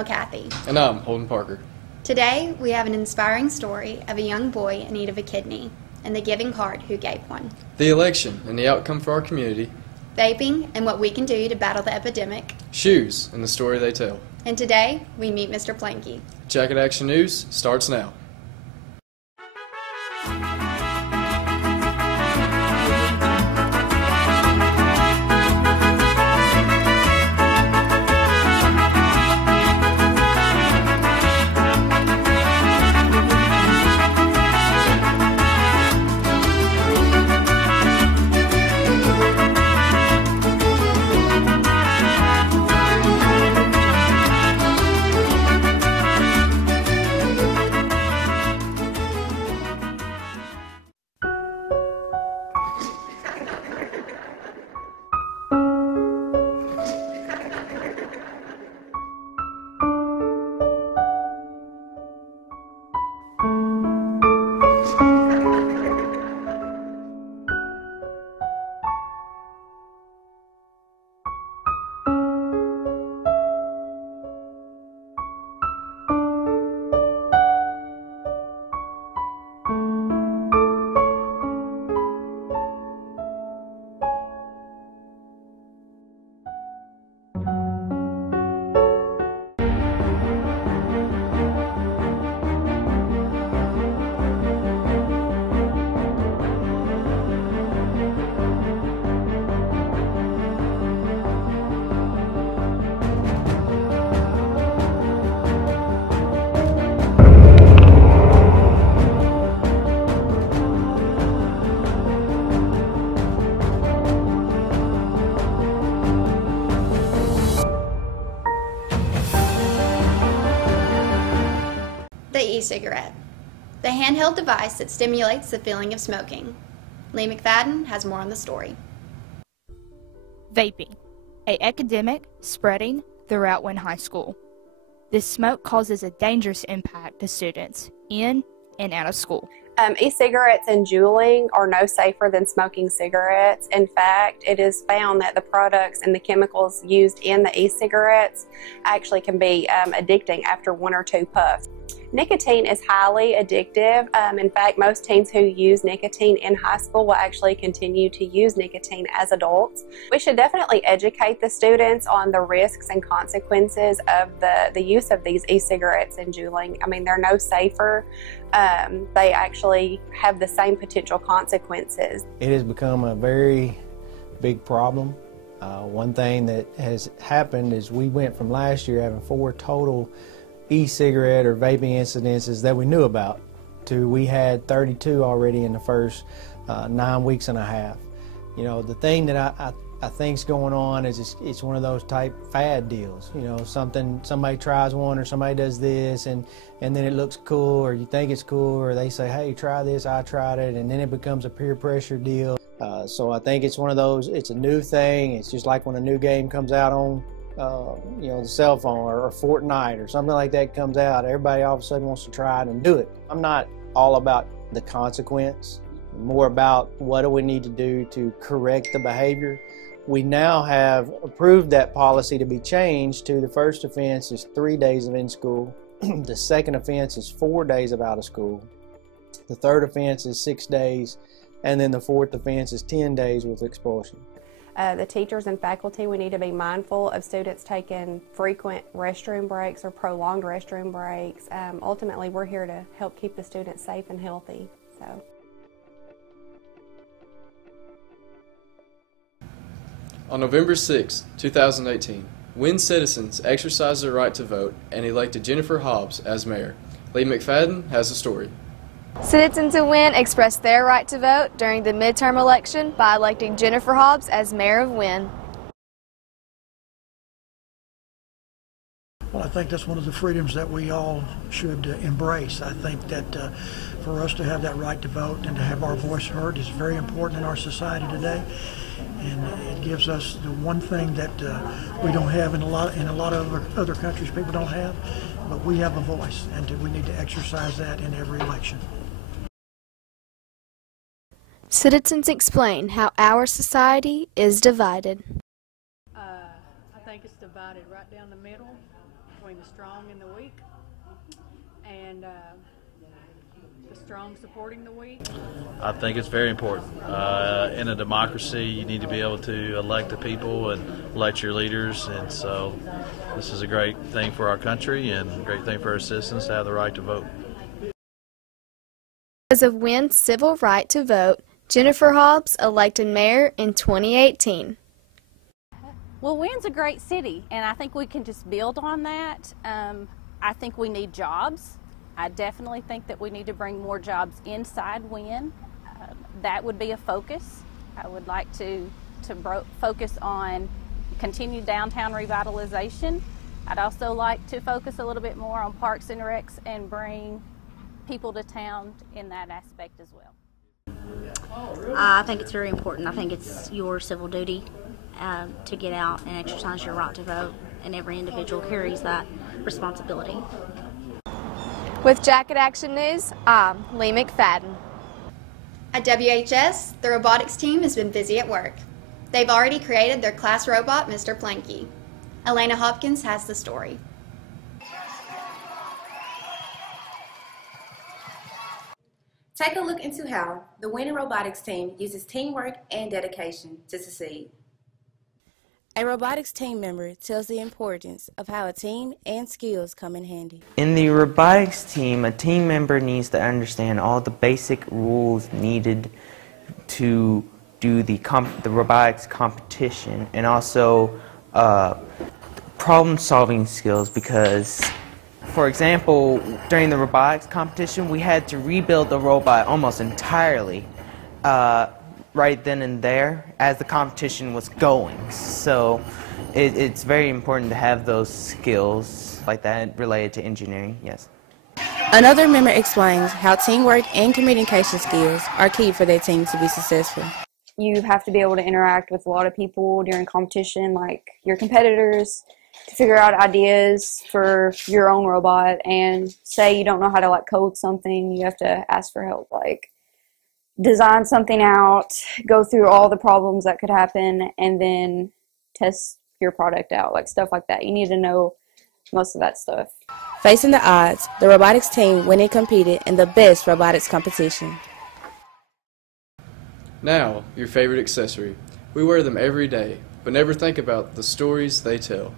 Colonel Kathy. And I'm Holden Parker. Today, we have an inspiring story of a young boy in need of a kidney and the giving heart who gave one. The election and the outcome for our community. Vaping and what we can do to battle the epidemic. Shoes and the story they tell. And today, we meet Mr. Planky. Jacket Action News starts now. The e-cigarette, the handheld device that stimulates the feeling of smoking. Ley McFadden has more on the story. Vaping, an epidemic spreading throughout Wynne High School. This smoke causes a dangerous impact to students in and out of school. E-cigarettes and juuling are no safer than smoking cigarettes. In fact, it is found that the products and the chemicals used in the e-cigarettes actually can be addicting after 1 or 2 puffs. Nicotine is highly addictive. In fact, most teens who use nicotine in high school will actually continue to use nicotine as adults. We should definitely educate the students on the risks and consequences of the use of these e-cigarettes and juuling. I mean, they're no safer. They actually have the same potential consequences. It has become a very big problem. One thing that has happened is we went from last year having 4 total e-cigarette or vaping incidences that we knew about to we had 32 already in the first 9 weeks and a half. You know, the thing that I think's going on is it's one of those type fad deals. You know, somebody tries one or somebody does this and then it looks cool or you think it's cool or they say, hey, try this, I tried it, and then it becomes a peer pressure deal. So I think it's one of those, it's a new thing. It's just like when a new game comes out on you know, the cell phone or Fortnite or something like that comes out, everybody all of a sudden wants to try it and do it. I'm not all about the consequence, more about what do we need to do to correct the behavior. We now have approved that policy to be changed to the first offense is 3 days of in school, the second offense is 4 days of out of school, the third offense is 6 days, and then the fourth offense is 10 days with expulsion. The teachers and faculty, we need to be mindful of students taking frequent restroom breaks or prolonged restroom breaks. Ultimately, we're here to help keep the students safe and healthy. So. On November 6, 2018, Wynne citizens exercised their right to vote and elected Jennifer Hobbs as mayor. Ley McFadden has a story. Citizens of Wynne expressed their right to vote during the midterm election by electing Jennifer Hobbs as mayor of Wynne. Well, I think that's one of the freedoms that we all should embrace. I think that for us to have that right to vote and to have our voice heard is very important in our society today. And it gives us the one thing that we don't have in a lot of other countries. People don't have, but we have a voice, and we need to exercise that in every election. Citizens explain how our society is divided. I think it's divided right down the middle between the strong and the weak, and the strong supporting the weak. I think it's very important. In a democracy, you need to be able to elect the people and elect your leaders, and so this is a great thing for our country and a great thing for our citizens to have the right to vote. Because of Wynn's civil right to vote, Jennifer Hobbs elected mayor in 2018. Well, Wynn's a great city, and I think we can just build on that. I think we need jobs. I definitely think that we need to bring more jobs inside Wynn. That would be a focus. I would like to focus on continued downtown revitalization. I'd also like to focus a little bit more on parks and recs and bring people to town in that aspect as well. I think it's very important. I think it's your civil duty to get out and exercise your right to vote, and every individual carries that responsibility. With Jacket Action News, I'm Ley McFadden. At WHS, the robotics team has been busy at work. They've already created their class robot, Mr. Planky. Elena Hopkins has the story. Take a look into how the Winning Robotics team uses teamwork and dedication to succeed. A robotics team member tells the importance of how a team and skills come in handy. In the robotics team, a team member needs to understand all the basic rules needed to do the robotics competition, and also problem-solving skills, because, for example, during the robotics competition, we had to rebuild the robot almost entirely right then and there as the competition was going. So it's very important to have those skills like that related to engineering, yes. Another member explains how teamwork and communication skills are key for their team to be successful. You have to be able to interact with a lot of people during competition, like your competitors, to figure out ideas for your own robot. And say you don't know how to code something, you have to ask for help, design something out, go through all the problems that could happen, and then test your product out, stuff like that. You need to know most of that stuff. Facing the odds, the robotics team went and competed in the best robotics competition. Now, your favorite accessory. We wear them every day, but never think about the stories they tell.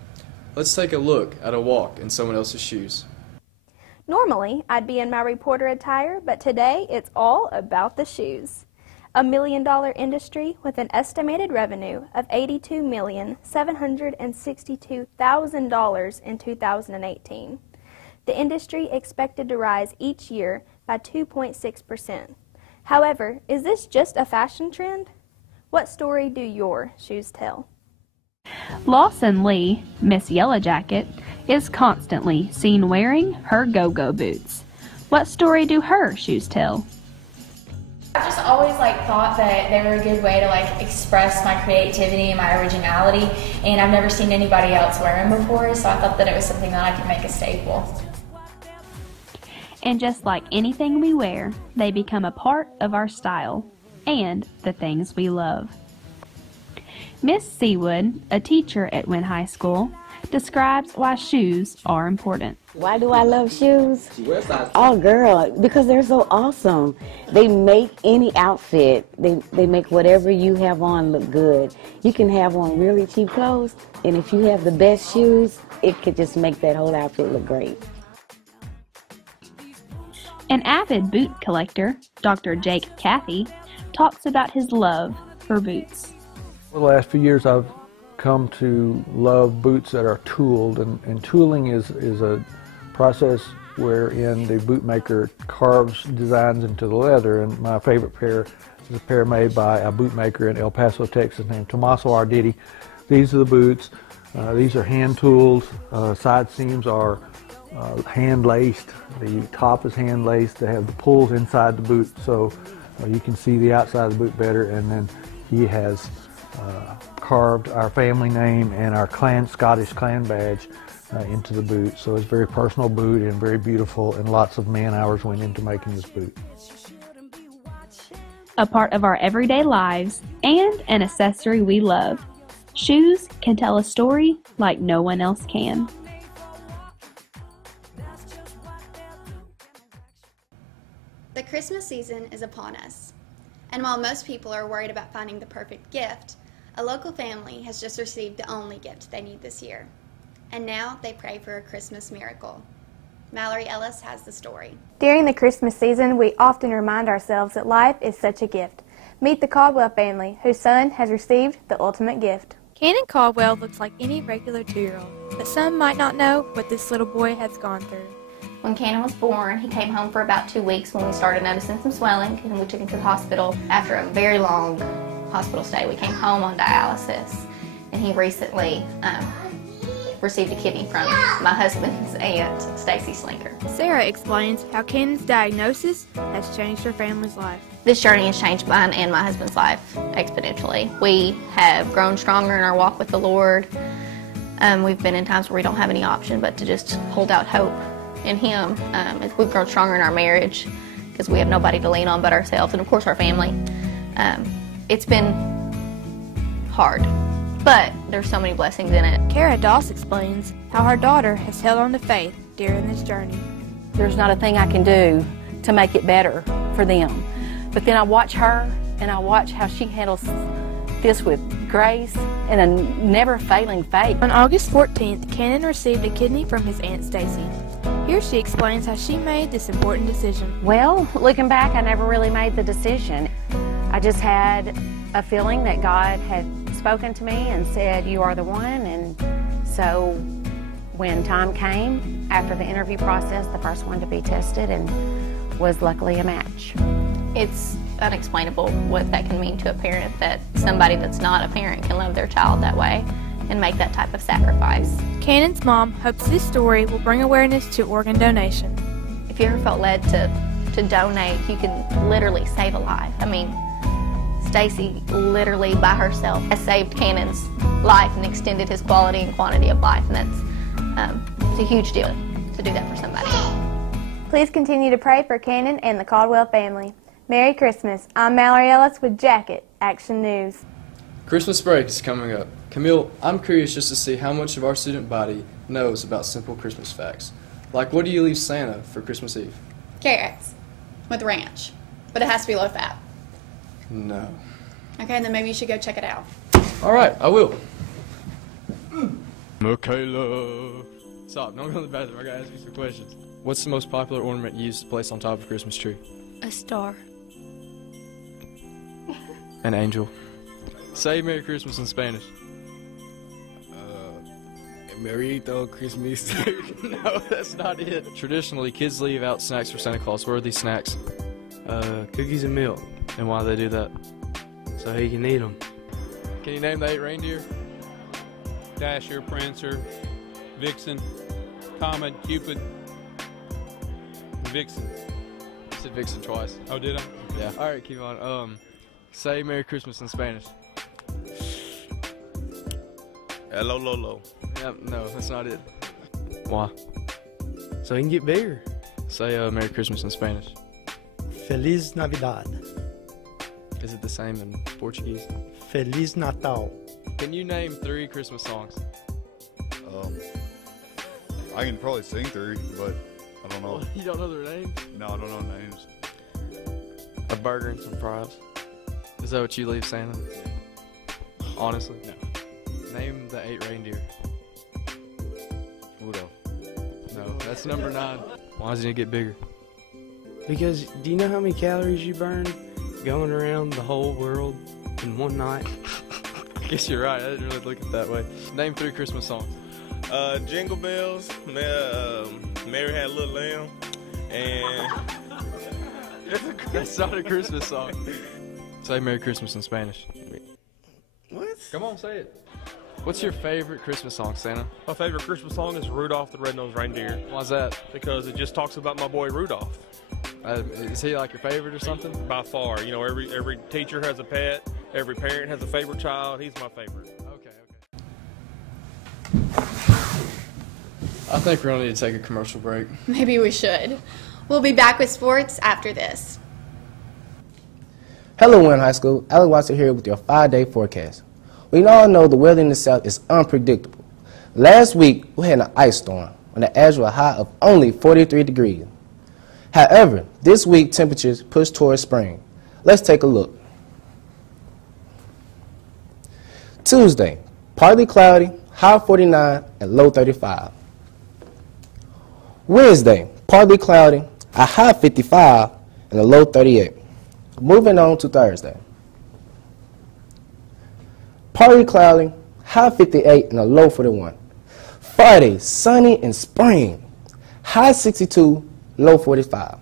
Let's take a look at a walk in someone else's shoes. Normally, I'd be in my reporter attire, but today it's all about the shoes. A $1 million industry with an estimated revenue of $82,762,000 in 2018. The industry expected to rise each year by 2.6%. However, is this just a fashion trend? What story do your shoes tell? Lawson Lee, Miss Yellow Jacket, is constantly seen wearing her go-go boots. What story do her shoes tell? I've just always thought that they were a good way to express my creativity and my originality, and I've never seen anybody else wear them before, so I thought that it was something that I could make a staple. And just like anything we wear, they become a part of our style and the things we love. Miss Seawood, a teacher at Wynn High School, describes why shoes are important. Why do I love shoes? Oh girl, because they're so awesome. They make any outfit, they make whatever you have on look good. You can have on really cheap clothes, and if you have the best shoes, it could just make that whole outfit look great. An avid boot collector, Dr. Jake Cathy, talks about his love for boots. For the last few years, I've come to love boots that are tooled, and tooling is a process wherein the bootmaker carves designs into the leather, and my favorite pair is a pair made by a bootmaker in El Paso, Texas named Tommaso Arditi. These are the boots. These are hand tooled. Side seams are hand laced. The top is hand laced. They have the pulls inside the boot so you can see the outside of the boot better, and then he has carved our family name and our Scottish clan badge into the boot. So it's a very personal boot and very beautiful, and lots of man hours went into making this boot. A part of our everyday lives and an accessory we love, shoes can tell a story like no one else can. Christmas season is upon us, and while most people are worried about finding the perfect gift, a local family has just received the only gift they need this year, and now they pray for a Christmas miracle. Mallory Ellis has the story. During the Christmas season, we often remind ourselves that life is such a gift. Meet the Caldwell family, whose son has received the ultimate gift. Cannon Caldwell looks like any regular 2-year-old, but some might not know what this little boy has gone through. When Cannon was born, he came home for about 2 weeks when we started noticing some swelling, and we took him to the hospital. After a very long hospital stay, we came home on dialysis, and he recently received a kidney from my husband's aunt, Stacy Slinker. Sarah explains how Cannon's diagnosis has changed her family's life. This journey has changed mine and my husband's life exponentially. We have grown stronger in our walk with the Lord. We've been in times where we don't have any option but to just hold out hope in Him. We've grown stronger in our marriage because we have nobody to lean on but ourselves and, of course, our family. It's been hard, but there's so many blessings in it. Kara Doss explains how her daughter has held on to faith during this journey. There's not a thing I can do to make it better for them. But then I watch her, and I watch how she handles this with grace and a never-failing faith. On August 14th, Cannon received a kidney from his Aunt Stacy. Here she explains how she made this important decision. Well, looking back, I never really made the decision. I just had a feeling that God had spoken to me and said, "You are the one." And so when time came, after the interview process, the first one to be tested and was luckily a match. It's unexplainable what that can mean to a parent, that somebody that's not a parent can love their child that way and make that type of sacrifice. Cannon's mom hopes this story will bring awareness to organ donation. If you ever felt led to donate, you can literally save a life. I mean, Stacy literally by herself has saved Cannon's life and extended his quality and quantity of life, and that's it's a huge deal to do that for somebody. Please continue to pray for Cannon and the Caldwell family. Merry Christmas. I'm Mallory Ellis with Jacket Action News. Christmas break is coming up. Camille, I'm curious just to see how much of our student body knows about simple Christmas facts. Like, what do you leave Santa for Christmas Eve? Carrots with ranch, but it has to be low fat. No. Okay, then maybe you should go check it out. All right, I will. Michaela. Stop, don't go to the bathroom. I gotta ask you some questions. What's the most popular ornament used to place on top of a Christmas tree? A star. An angel. Say Merry Christmas in Spanish. Merito Christmas. No, that's not it. Traditionally, kids leave out snacks for Santa Claus. What are these snacks? Cookies and milk. And why do they do that? So he can eat them. Can you name the 8 reindeer? Dasher, Prancer, Vixen, Comet, Cupid, Vixen. You said Vixen twice. Oh, did I? Yeah. All right, keep on. Say Merry Christmas in Spanish. Hello, Lolo. Yep, no, that's not it. Why? So he can get bigger. Say Merry Christmas in Spanish. Feliz Navidad. Is it the same in Portuguese? Feliz Natal. Can you name 3 Christmas songs? I can probably sing 3, but I don't know. You don't know their names? No, I don't know names. A burger and some fries. Is that what you leave Santa? Honestly? No. Name the 8 reindeer. Rudolph. No, that's number 9. Why does he need to get bigger? Because do you know how many calories you burn going around the whole world in one night? I guess you're right. I didn't really look at it that way. Name 3 Christmas songs. Jingle Bells, Mary Had a Little Lamb, and... That's not a Christmas song. Say Merry Christmas in Spanish. What? Come on, say it. What's your favorite Christmas song, Santa? My favorite Christmas song is Rudolph the Red-Nosed Reindeer. Why's that? Because it just talks about my boy Rudolph. Is he like your favorite or something? By far. You know, every teacher has a pet. Every parent has a favorite child. He's my favorite. I think we're going to need to take a commercial break. Maybe we should. We'll be back with sports after this. Hello, Wynn High School. Alex Watson here with your 5-day forecast. We all know the weather in the South is unpredictable. Last week, we had an ice storm with an actual high of only 43 degrees. However, this week temperatures push towards spring. Let's take a look. Tuesday, partly cloudy, high 49 and low 35. Wednesday, partly cloudy, a high 55 and a low 38. Moving on to Thursday. Partly cloudy, high 58 and a low 41. Friday, sunny and spring, high 62, low 45.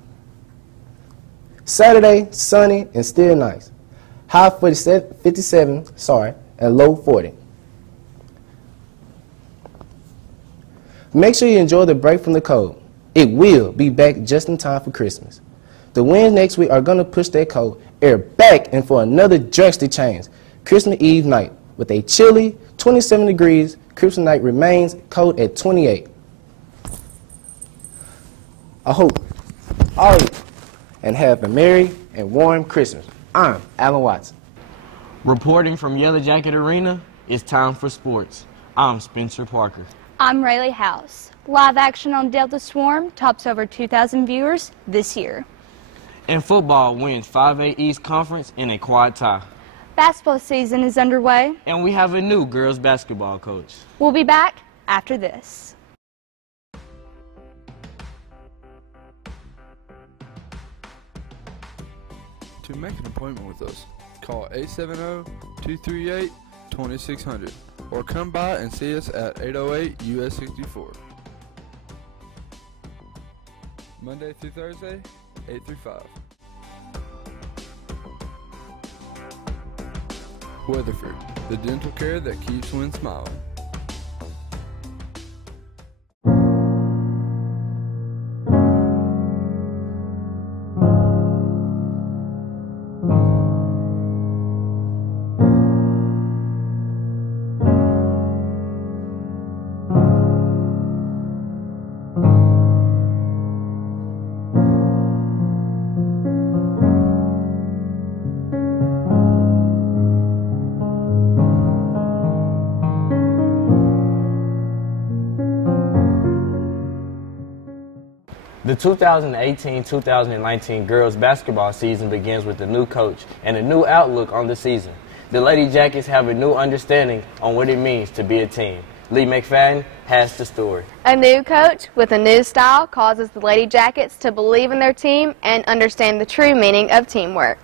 Saturday, sunny and still nice, high 57, and low 40. Make sure you enjoy the break from the cold. It will be back just in time for Christmas. The winds next week are going to push that cold air back in for another drastic change. Christmas Eve night with a chilly 27 degrees. Christmas night remains cold at 28. I hope all of you and have a merry and warm Christmas. I'm Alan Watson. Reporting from Yellow Jacket Arena, it's time for sports. I'm Spencer Parker. I'm Rayleigh House. Live action on Delta Swarm tops over 2,000 viewers this year. And football wins 5A East Conference in a quad tie. Basketball season is underway. And we have a new girls basketball coach. We'll be back after this. To make an appointment with us, call 870-238-2600 or come by and see us at 808 US 64. Monday through Thursday, 8 through 5. Weatherford, the dental care that keeps one smiling. The 2018-2019 girls basketball season begins with a new coach and a new outlook on the season. The Lady Jackets have a new understanding on what it means to be a team. Ley McFadden has the story. A new coach with a new style causes the Lady Jackets to believe in their team and understand the true meaning of teamwork.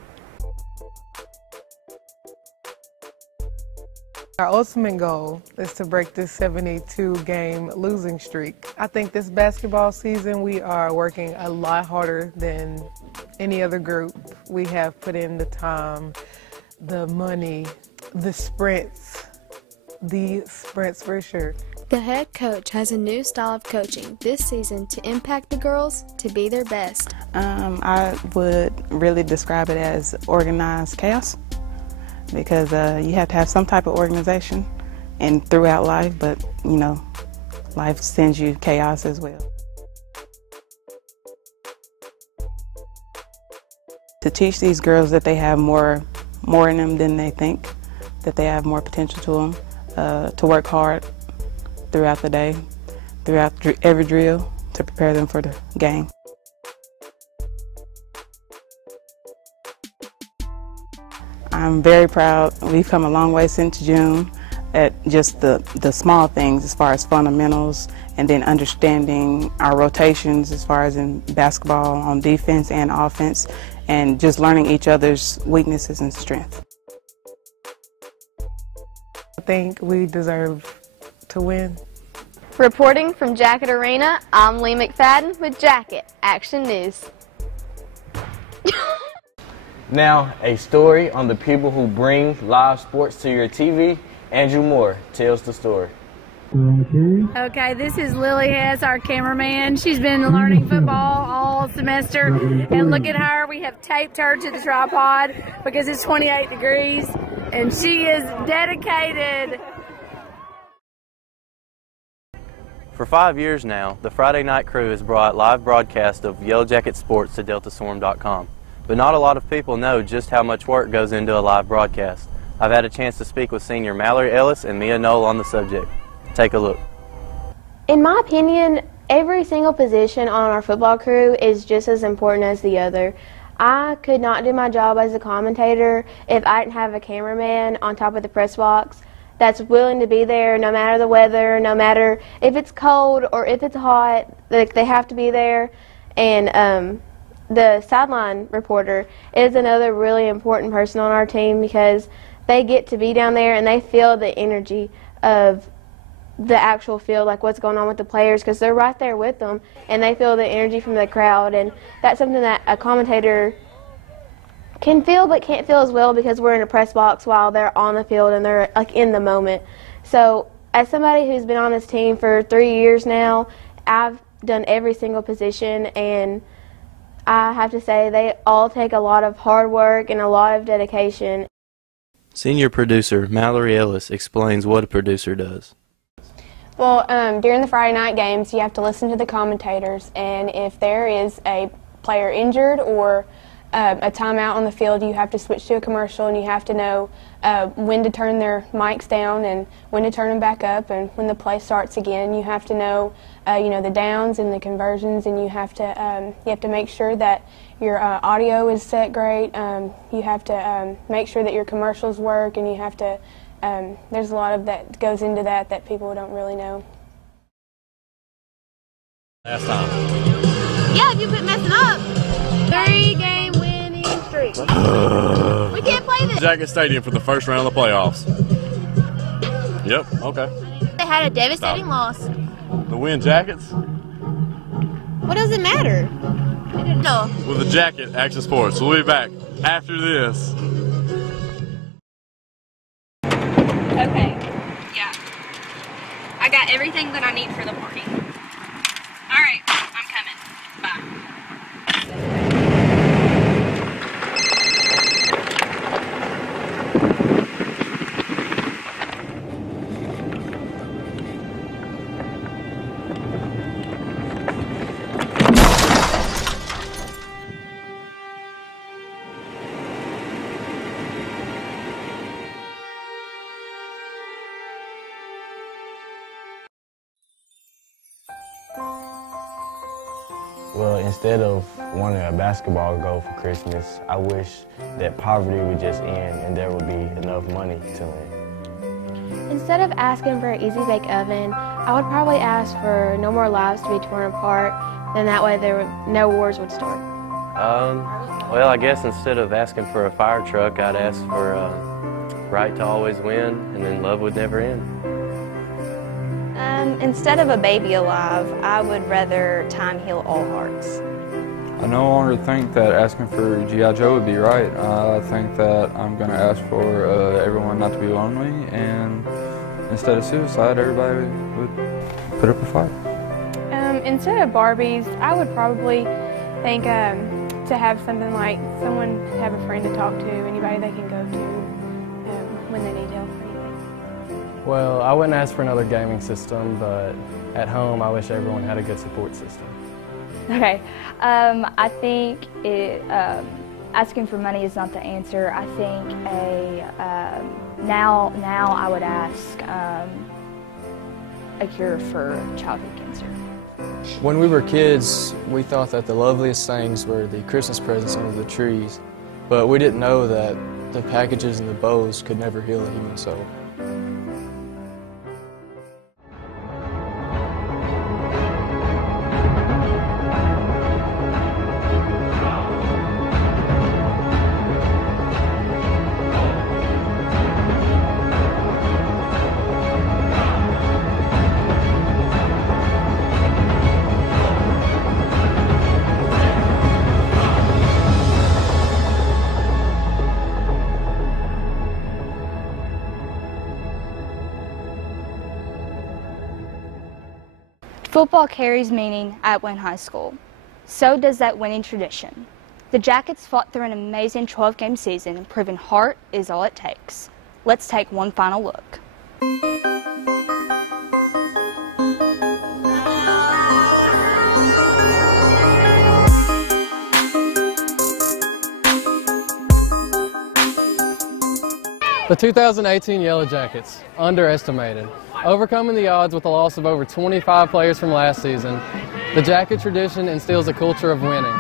Our ultimate goal is to break this 72-game losing streak. I think this basketball season we are working a lot harder than any other group. We have put in the time, the money, the sprints for sure. The head coach has a new style of coaching this season to impact the girls to be their best. I would really describe it as organized chaos, because you have to have some type of organization and throughout life, but you know, life sends you chaos as well. To teach these girls that they have more in them than they think, that they have more potential to them, to work hard throughout the day, throughout every drill, to prepare them for the game. I'm very proud. We've come a long way since June at just the small things as far as fundamentals, and then understanding our rotations as far as in basketball on defense and offense, and just learning each other's weaknesses and strengths. I think we deserve to win. Reporting from Jacket Arena, I'm Ley McFadden with Jacket Action News. Now, a story on the people who bring live sports to your TV. Andrew Moore tells the story. Okay, this is Lily Hess, our cameraman. She's been learning football all semester, and look at her. We have taped her to the tripod because it's 28 degrees, and she is dedicated. For 5 years now, the Friday Night Crew has brought live broadcasts of Yellow Jacket Sports to DeltaSwarm.com. But not a lot of people know just how much work goes into a live broadcast. I've had a chance to speak with senior Mallory Ellis and Mia Knoll on the subject. Take a look. In my opinion, Every single position on our football crew is just as important as the other. I could not do my job as a commentator if I didn't have a cameraman on top of the press box that's willing to be there no matter the weather, no matter if it's cold or if it's hot. Like, they have to be there. And the sideline reporter is another really important person on our team because they get to be down there and they feel the energy of the actual field, like what's going on with the players, because they're right there with them and they feel the energy from the crowd. And that's something that a commentator can feel but can't feel as well because we're in a press box while they're on the field and they're like in the moment. So as somebody who's been on this team for 3 years now, I've done every single position, and I have to say they all take a lot of hard work and a lot of dedication. Senior producer Mallory Ellis explains what a producer does. Well, during the Friday night games, you have to listen to the commentators, and if there is a player injured or a timeout on the field, you have to switch to a commercial, and you have to know when to turn their mics down and when to turn them back up, and when the play starts again. You have to know, the downs and the conversions, and you have to make sure that your audio is set great. You have to make sure that your commercials work, and you have to. There's a lot of that goes into that people don't really know. Last time. Yeah, if you quit messing up. 3-game winning streak. We can't play this. Jacket Stadium for the first round of the playoffs. Yep, okay. They had a devastating loss. The Win Jackets? What does it matter? No. With the Jacket Action Sports. We'll be back after this. Okay. Yeah. I got everything that I need for the party. All right, I'm coming. Bye. Well, instead of wanting a basketball goal for Christmas, I wish that poverty would just end and there would be enough money to win. Instead of asking for an easy bake oven, I would probably ask for no more lives to be torn apart, and that way no wars would start. Well, I guess instead of asking for a fire truck, I'd ask for right to always win, and then love would never end. Instead of a baby alive, I would rather time heal all hearts. I no longer think that asking for G.I. Joe would be right. I think that I'm going to ask for everyone not to be lonely, and instead of suicide, everybody would put up a fight. Instead of Barbies, I would probably think to have something like someone have a friend to talk to, anybody they can go to when they need help. Well, I wouldn't ask for another gaming system, but at home I wish everyone had a good support system. Okay, I think asking for money is not the answer. I think now I would ask a cure for childhood cancer. When we were kids, we thought that the loveliest things were the Christmas presents under the trees, but we didn't know that the packages and the bows could never heal a human soul. Football carries meaning at Wynn High School. So does that winning tradition. The Jackets fought through an amazing 12-game season, proving heart is all it takes. Let's take one final look. The 2018 Yellow Jackets, underestimated. Overcoming the odds with the loss of over 25 players from last season, the Jacket tradition instills a culture of winning.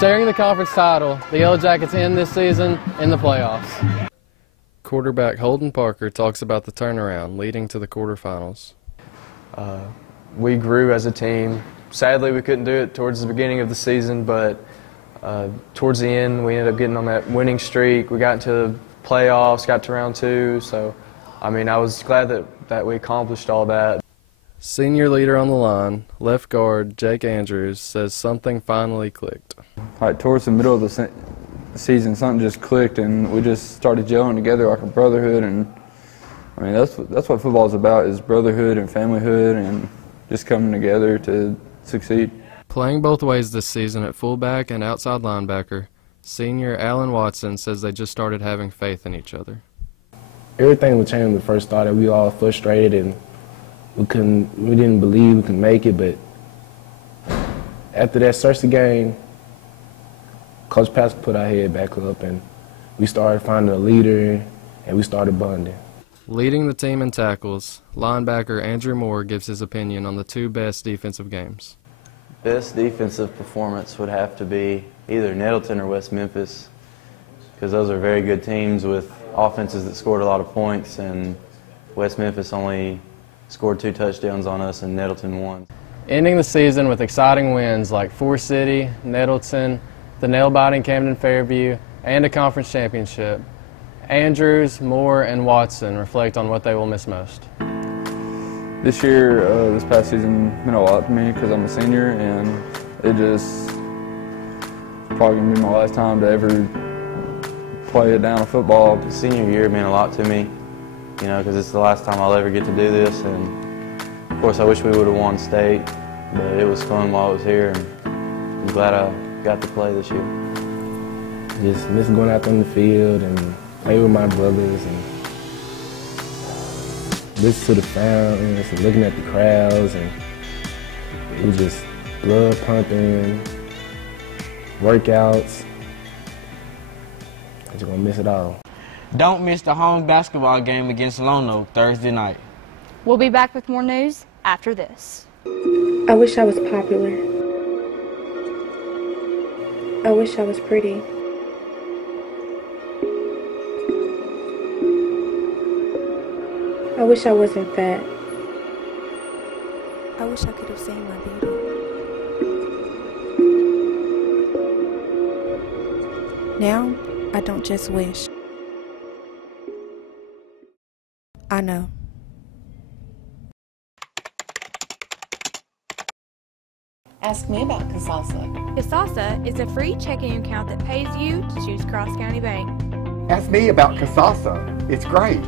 Sharing the conference title, the Yellow Jackets end this season in the playoffs. Quarterback Holden Parker talks about the turnaround leading to the quarterfinals. We grew as a team. Sadly, we couldn't do it towards the beginning of the season, but towards the end, we ended up getting on that winning streak. We got into the playoffs, got to round 2, so I mean, I was glad that we accomplished all that. Senior leader on the line, left guard Jake Andrews, says something finally clicked. Like towards the middle of the season, something just clicked, and we just started gelling together like a brotherhood. And I mean, that's what football is about: is brotherhood and familyhood, and just coming together to succeed. Playing both ways this season at fullback and outside linebacker, senior Alan Watson says they just started having faith in each other. Everything was changing when we first started. We were all frustrated and we didn't believe we could make it, but after that Cersei game, Coach Pascal put our head back up and we started finding a leader and we started bonding. Leading the team in tackles, linebacker Andrew Moore gives his opinion on the 2 best defensive games. Best defensive performance would have to be either Nettleton or West Memphis, because those are very good teams with offenses that scored a lot of points, and West Memphis only scored 2 touchdowns on us and Nettleton 1. Ending the season with exciting wins like Forest City, Nettleton, the nail-biting Camden Fairview, and a conference championship, Andrews, Moore, and Watson reflect on what they will miss most. This year, this past season, meant a lot to me because I'm a senior, and it just probably going to be my last time to ever play it down of football. The senior year meant a lot to me, you know, because it's the last time I'll ever get to do this, and of course I wish we would have won state, but it was fun while I was here, and I'm glad I got to play this year. Just miss going out on the field and play with my brothers and listen to the fountains and looking at the crowds, and it was just blood pumping, workouts. I'm just gonna miss it all. Don't miss the home basketball game against Lono Thursday night. We'll be back with more news after this. I wish I was popular. I wish I was pretty. I wish I wasn't fat. I wish I could have seen my beauty. Now, I don't just wish. I know. Ask me about Kasasa. Kasasa is a free checking account that pays you to choose Cross County Bank. Ask me about Kasasa. It's great.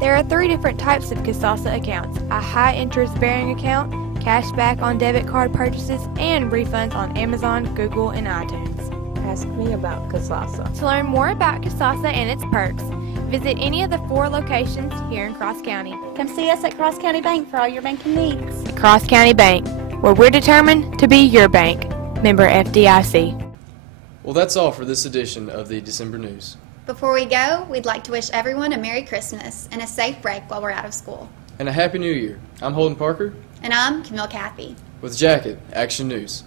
There are 3 different types of Kasasa accounts: a high-interest bearing account, cash back on debit card purchases, and refunds on Amazon, Google, and iTunes. Ask me about Kasasa. To learn more about Kasasa and its perks, visit any of the 4 locations here in Cross County. Come see us at Cross County Bank for all your banking needs. Cross County Bank, where we're determined to be your bank. Member FDIC. Well, that's all for this edition of the December News. Before we go, we'd like to wish everyone a Merry Christmas and a safe break while we're out of school. And a Happy New Year. I'm Holden Parker. And I'm Camille Cathy. With Jacket Action News.